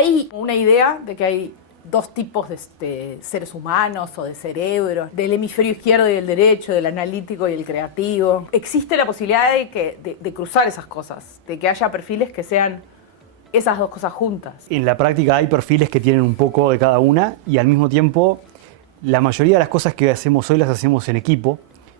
Hay una idea de que hay dos tipos de seres humanos o de cerebros, del hemisferio izquierdo y el derecho, del analítico y el creativo. Existe la posibilidad de cruzar esas cosas, de que haya perfiles que sean esas dos cosas juntas. En la práctica hay perfiles que tienen un poco de cada una y al mismo tiempo la mayoría de las cosas que hacemos hoy las hacemos en equipo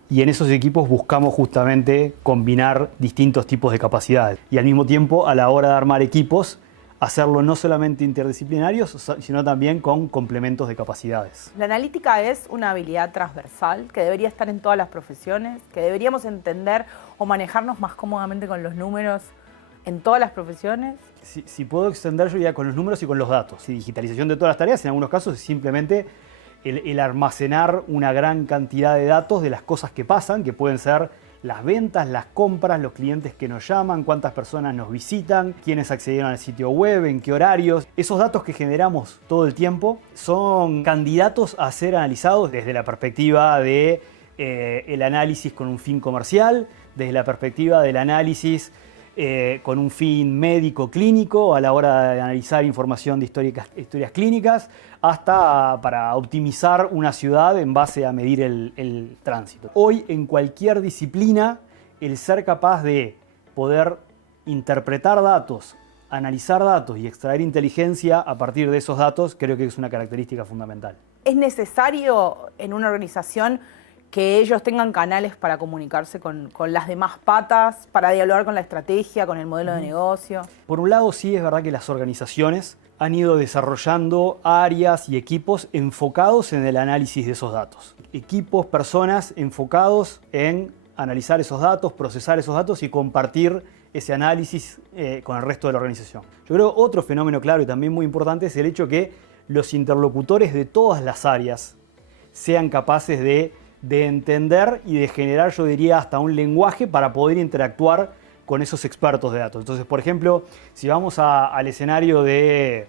y en esos equipos buscamos justamente combinar distintos tipos de capacidades y al mismo tiempo a la hora de armar equipos hacerlo no solamente interdisciplinarios, sino también con complementos de capacidades. La analítica es una habilidad transversal que debería estar en todas las profesiones, que deberíamos entender o manejarnos más cómodamente con los números en todas las profesiones. Si puedo extender, yo ya con los números y con los datos. Y digitalización de todas las tareas, en algunos casos es simplemente el almacenar una gran cantidad de datos de las cosas que pasan, que pueden ser las ventas, las compras, los clientes que nos llaman, cuántas personas nos visitan, quiénes accedieron al sitio web, en qué horarios. Esos datos que generamos todo el tiempo son candidatos a ser analizados desde la perspectiva de el análisis con un fin comercial, desde la perspectiva del análisis con un fin médico-clínico a la hora de analizar información de historias clínicas, hasta para optimizar una ciudad en base a medir el tránsito. Hoy, en cualquier disciplina, el ser capaz de poder interpretar datos, analizar datos y extraer inteligencia a partir de esos datos, creo que es una característica fundamental. ¿Es necesario en una organización que ellos tengan canales para comunicarse con las demás patas, para dialogar con la estrategia, con el modelo de negocio? Por un lado, sí es verdad que las organizaciones han ido desarrollando áreas y equipos enfocados en el análisis de esos datos. Equipos, personas enfocados en analizar esos datos, procesar esos datos y compartir ese análisis con el resto de la organización. Yo creo que otro fenómeno claro y también muy importante es el hecho que los interlocutores de todas las áreas sean capaces de entender y de generar, yo diría, hasta un lenguaje para poder interactuar con esos expertos de datos. Entonces, por ejemplo, si vamos al escenario de,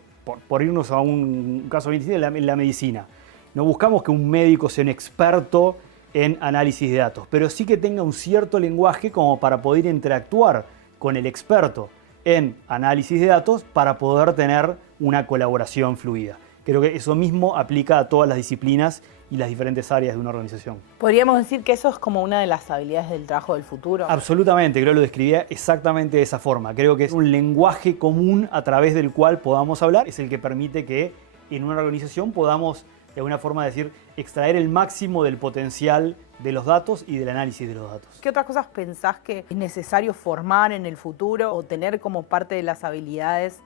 por irnos a un caso en la medicina, no buscamos que un médico sea un experto en análisis de datos, pero sí que tenga un cierto lenguaje como para poder interactuar con el experto en análisis de datos para poder tener una colaboración fluida. Creo que eso mismo aplica a todas las disciplinas y las diferentes áreas de una organización. ¿Podríamos decir que eso es como una de las habilidades del trabajo del futuro? Absolutamente, creo que lo describía exactamente de esa forma. Creo que es un lenguaje común a través del cual podamos hablar, es el que permite que en una organización podamos, de alguna forma decir, extraer el máximo del potencial de los datos y del análisis de los datos. ¿Qué otras cosas pensás que es necesario formar en el futuro o tener como parte de las habilidades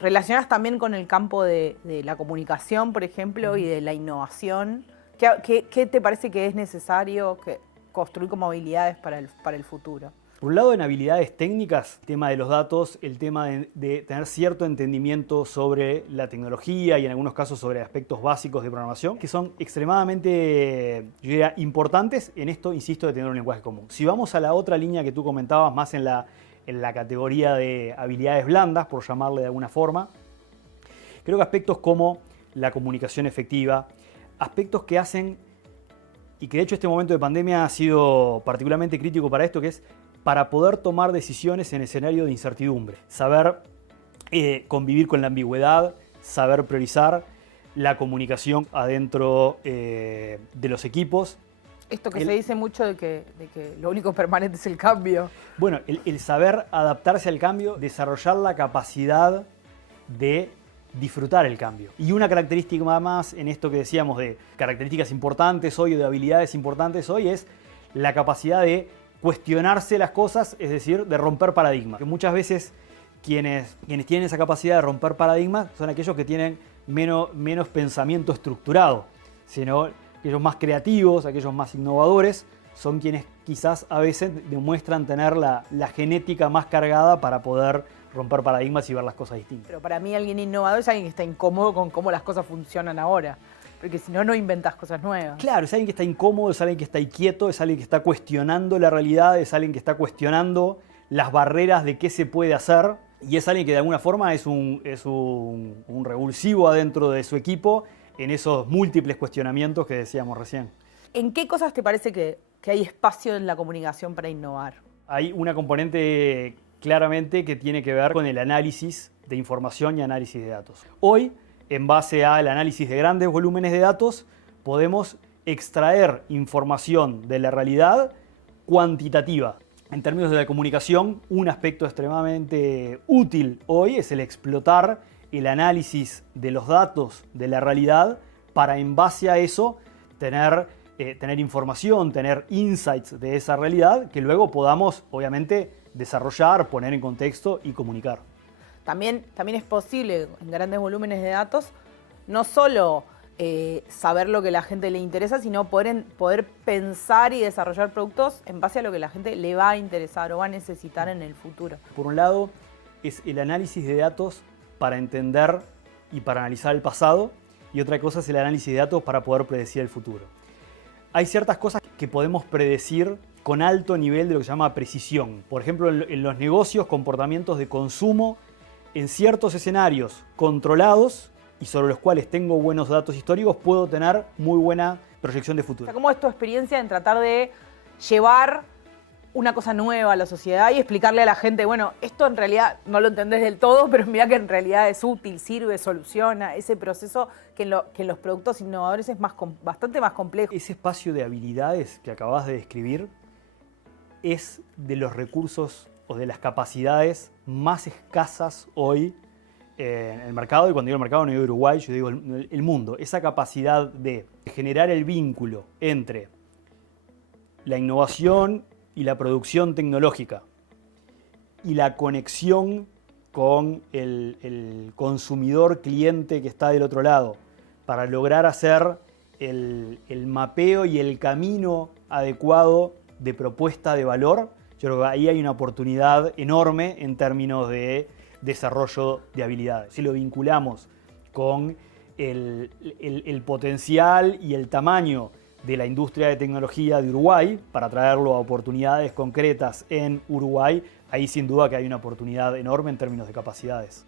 relacionadas también con el campo de la comunicación, por ejemplo, y de la innovación? ¿Qué te parece que es necesario construir como habilidades para el futuro? Por un lado, en habilidades técnicas, el tema de los datos, el tema de tener cierto entendimiento sobre la tecnología y en algunos casos sobre aspectos básicos de programación, que son extremadamente, yo diría, importantes en esto, insisto, de tener un lenguaje común. Si vamos a la otra línea que tú comentabas, más en la categoría de habilidades blandas, por llamarle de alguna forma, creo que aspectos como la comunicación efectiva, aspectos que hacen, y que de hecho este momento de pandemia ha sido particularmente crítico para esto, que es para poder tomar decisiones en escenario de incertidumbre. Saber convivir con la ambigüedad, saber priorizar, la comunicación adentro de los equipos. Esto que se dice mucho de que lo único permanente es el cambio. Bueno, el saber adaptarse al cambio, desarrollar la capacidad de disfrutar el cambio. Y una característica más en esto que decíamos de características importantes hoy o de habilidades importantes hoy es la capacidad de cuestionarse las cosas, es decir, de romper paradigmas. Que muchas veces quienes tienen esa capacidad de romper paradigmas son aquellos que tienen menos pensamiento estructurado, sino aquellos más creativos, aquellos más innovadores, son quienes quizás a veces demuestran tener la genética más cargada para poder romper paradigmas y ver las cosas distintas. Pero para mí alguien innovador es alguien que está incómodo con cómo las cosas funcionan ahora. Porque si no, no inventas cosas nuevas. Claro, es alguien que está incómodo, es alguien que está inquieto, es alguien que está cuestionando la realidad, es alguien que está cuestionando las barreras de qué se puede hacer y es alguien que de alguna forma es un revulsivo adentro de su equipo en esos múltiples cuestionamientos que decíamos recién. ¿En qué cosas te parece que hay espacio en la comunicación para innovar? Hay una componente claramente que tiene que ver con el análisis de información y análisis de datos. Hoy, en base al análisis de grandes volúmenes de datos, podemos extraer información de la realidad cuantitativa. En términos de la comunicación, un aspecto extremadamente útil hoy es el explotar el análisis de los datos de la realidad para, en base a eso, tener información, tener insights de esa realidad que luego podamos, obviamente, desarrollar, poner en contexto y comunicar. También es posible, en grandes volúmenes de datos, no solo saber lo que a la gente le interesa, sino poder pensar y desarrollar productos en base a lo que a la gente le va a interesar o va a necesitar en el futuro. Por un lado, es el análisis de datos para entender y para analizar el pasado, y otra cosa es el análisis de datos para poder predecir el futuro. Hay ciertas cosas que podemos predecir con alto nivel de lo que se llama precisión. Por ejemplo, en los negocios, comportamientos de consumo en ciertos escenarios controlados y sobre los cuales tengo buenos datos históricos, puedo tener muy buena proyección de futuro. O sea, ¿cómo es tu experiencia en tratar de llevar una cosa nueva a la sociedad y explicarle a la gente, bueno, esto en realidad no lo entendés del todo, pero mira que en realidad es útil, sirve, soluciona, ese proceso que en los productos innovadores es bastante más complejo? Ese espacio de habilidades que acabas de describir es de los recursos o de las capacidades más escasas hoy en el mercado, y cuando digo el mercado no digo Uruguay, yo digo el mundo. Esa capacidad de generar el vínculo entre la innovación y la producción tecnológica y la conexión con el consumidor cliente que está del otro lado para lograr hacer el mapeo y el camino adecuado de propuesta de valor. Yo creo que ahí hay una oportunidad enorme en términos de desarrollo de habilidades. Si lo vinculamos con el potencial y el tamaño de la industria de tecnología de Uruguay para traerlo a oportunidades concretas en Uruguay, ahí sin duda que hay una oportunidad enorme en términos de capacidades.